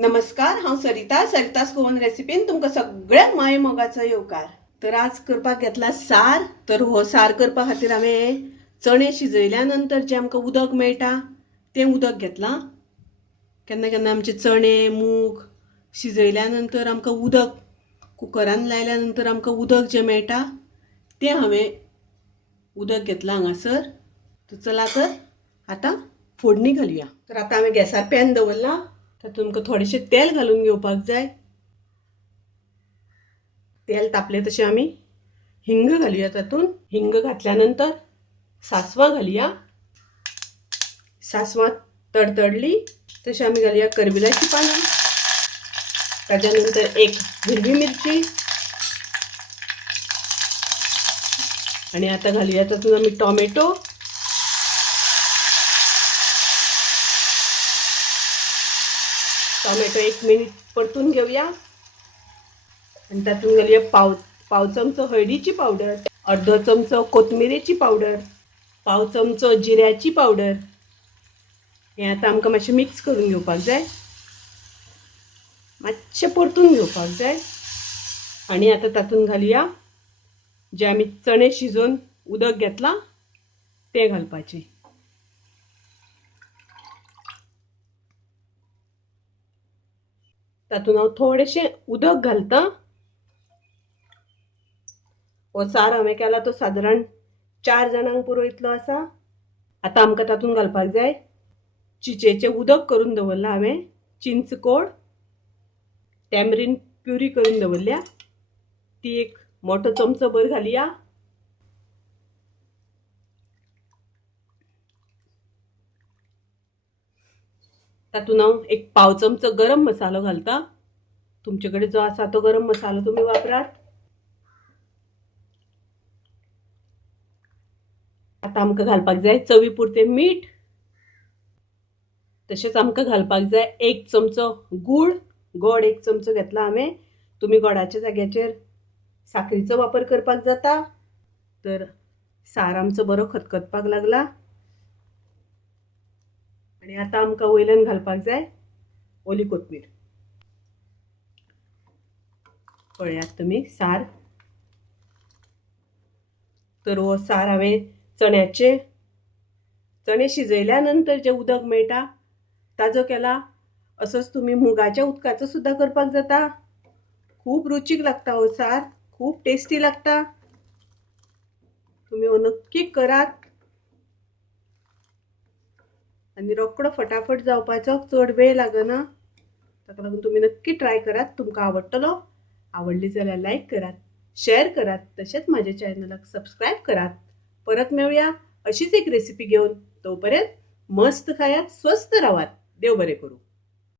नमस्कार, हांव सरितास गोवन रेसिपीन तुमकां सगळ्यांक माये मोगाचो येवकार। तर आज करपाक घेतला सार। तर हो सार करपा खातीर हांवें चणे शिजयल्या नंतर जे आमकां उदक मेळटा तें उदक घेतलां। केन्ना केन्ना आमचे चणे मूग शिजयल्या नंतर आमकां उदक कुकरान लायल्या नंतर आमकां उदक जें मेळटा तें हांवें उदक घेतलां हांगासर। तर चला तर आतां फोडणी घालुया। तर आतां हांवें गॅसार पॅन दवरला, तातूंत तुमकां थोडेशें तेल घालून घेवपाक जाय। तेल तापलें तशें आमी हिंग घालुया। तातूंत हिंग घातल्या नंतर सासवां घालुया। सासवां तडतडली तशी आमी घालुया करबिलाची पानां। ताज्या नंतर एक हिरवी मिरची आणि आता घालुया तातूंत आमी टोमॅटो। टोमॅटो 1 मिनिट परतून घेऊया आणि तातूंत घालुया पाव चमचो हळदीची पावडर, अर्धो चमचो कोथमिरेची पावडर, पाव चमचो जिऱ्याची पावडर। हे आता आमकां मातशें मिक्स करून घेवपाक जाय, मातशें परतून घेवपाक जाय। आणि आता तातूंत घालुया जे आमी चणे शिजोवन उदक घेतलां तें घालपाचें। तातूंत हांव थोडेशें उदक घालतां। हो सार हांवें केला तो सादारण 4 जाणांक पुरो इतलो आसा। आतां आमकां तातूंत घालपाक जाय चिचेचें उदक करून दवरलां हांवें, चिंचकोड, टॅमरीन प्युरी करून दवरल्या, ती एक मोठो चमचो भर घालुया। तातूंत हांव एक पाव चमचो गरम मसालो घालतां। तुमचे कडेन जो आसा तो गरम मसालो तुमी वापरात। आतां आमकां घालपाक जाय चवी पुरतें मीठ। तशेंच आमकां घालपाक जाय 1 चमचो गूळ। गोड 1 चमचो घेतला हांवें। तुमी गोडाच्या जाग्याचेर साखरेचो वापर करपाक जाता। तर सार आमचो बरो खतखतपाक लागला आणि आतां आमकां वयल्यान घालपाक जाय ओली कोथमीर। पळयात तुमी सार। तर हो सार हांवें चणे शिजयल्या नंतर जे उदक मेळटा ताजो केला। असोच तुमी मुगाच्या उदकाचो सुद्दां करपाक जाता। खूब रुचीक लागता हो सार, खूब टेस्टी लागता। तुमी हो नक्की करात आणि रोकडो फटाफट जावपाचो, चड वेळ लागना। ताका लागून तुमी नक्की ट्राय करात। तुमकां आवडटलो। आवडली जाल्यार लायक करात, शेअर करात, तशेंच माझ्या चॅनलाक सबस्क्राईब करात। परत मेळुया अशीच एक रेसिपी घेऊन। तोपर्यंत मस्त खायात, स्वस्त राहात। देव बरें करूं।